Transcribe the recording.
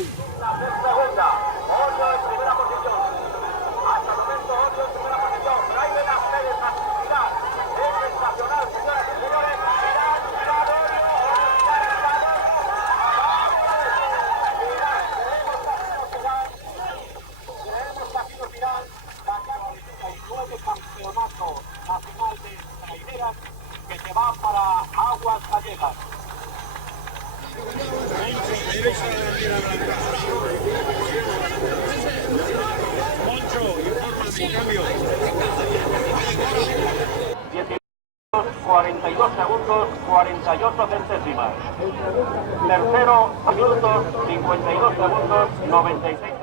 segunda, Orio en primera posición. Hasta el momento Orio en primera posición. Raiden Aceves a final. Es sensacional, señoras y señores. Mirad, Orio. Tenemos partido final. Dakar 39 campeonato nacional de traineras que se va para Aguas Gallegas. Moncho, infórmame, cambio. 42 segundos, 48 centésimas. Tercero, minutos, 52 segundos, 96.